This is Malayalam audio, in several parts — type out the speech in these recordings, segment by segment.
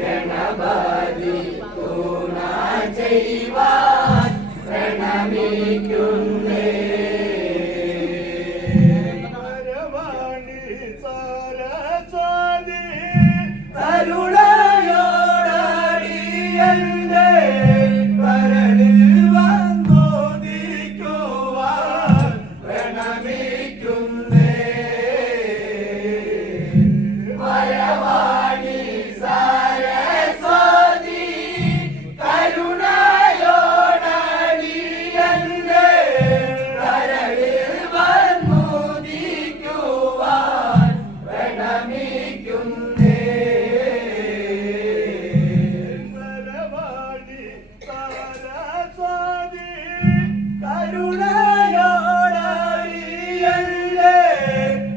ഗണപതി തുണ ചെയ്യുവാൻ പ്രണമിക്കുന്നേ. കരുണയോടടിയന്റെ കരളിൽ വന്നോദിക്കുവാൻ പ്രണമിക്കുന്നേ. വരവാണി സരസ്വതി കരുണയോടടിയന്റെ കരളിൽ വന്നോദിക്കുവാൻ പ്രണമിക്കുന്നേ. കരുണയോടടിയന്റെ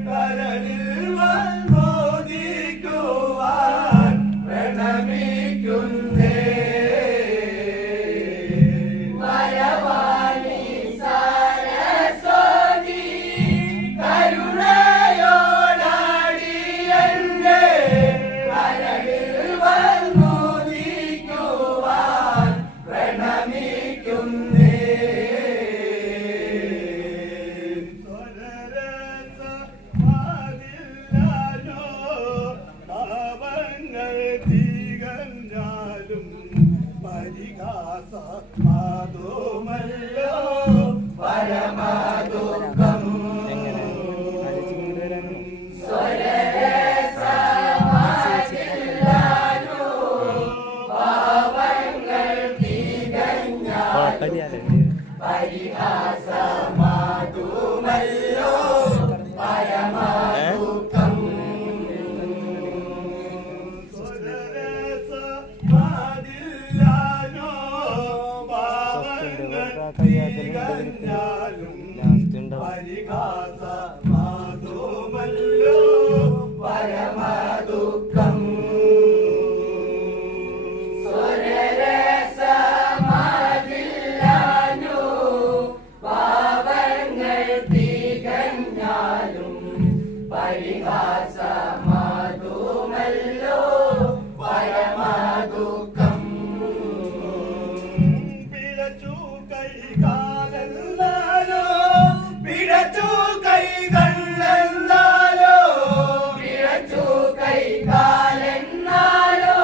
കരളിൽ വന്നോദിക്കുവാൻ പ്രണമിക്കുന്നേ. വരവാണി സരസ്വതി കരുണയോടടിയന്റെ കരളിൽ വന്നോദിക്കുവാൻ പ്രണമിക്കുന്നേ. പരിഹാസമാതുമല്ലോ പരമദുഃഖം. സ്വരരസമാതില്ലാനോ ഭാവങ്ങൾ തികഞ്ഞാലും പരിഹാസമാതുമല്ലോ പരമദുഃഖം. പരിഹാസമാതുമല്ലോ പരമദുഃഖം. സ്വരരസമാതില്ലാനോ പാവങ്ങൾ തികഞ്ഞാലും പരിഹാസമാതുമല്ലോ പരമദുഃഖം. പിഴച്ചു കൈകാലെന്നാലോ പിഴച്ചു കൈകളെന്നാലോ പിഴച്ചു കൈകാലെന്നാലോ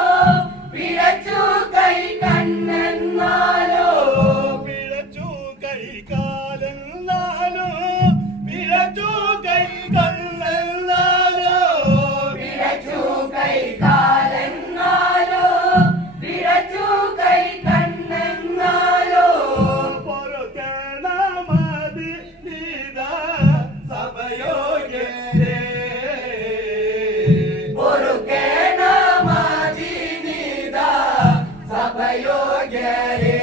പിഴച്ചു കൈ കണ്ണെന്നാലോ പിഴച്ചു കൈകാലെന്നാലോ പിഴച്ചു കൈകളെന്നാലോ പിഴച്ചു കൈകാലെന്നാലോ പിഴച്ചു കൈ കണ്ണെന്നാലോ പൊറുക്കണമതി നീത സഭയോഗ്യരേ. പൊറുക്കണമതി നീത സഭയോഗ്യരേ.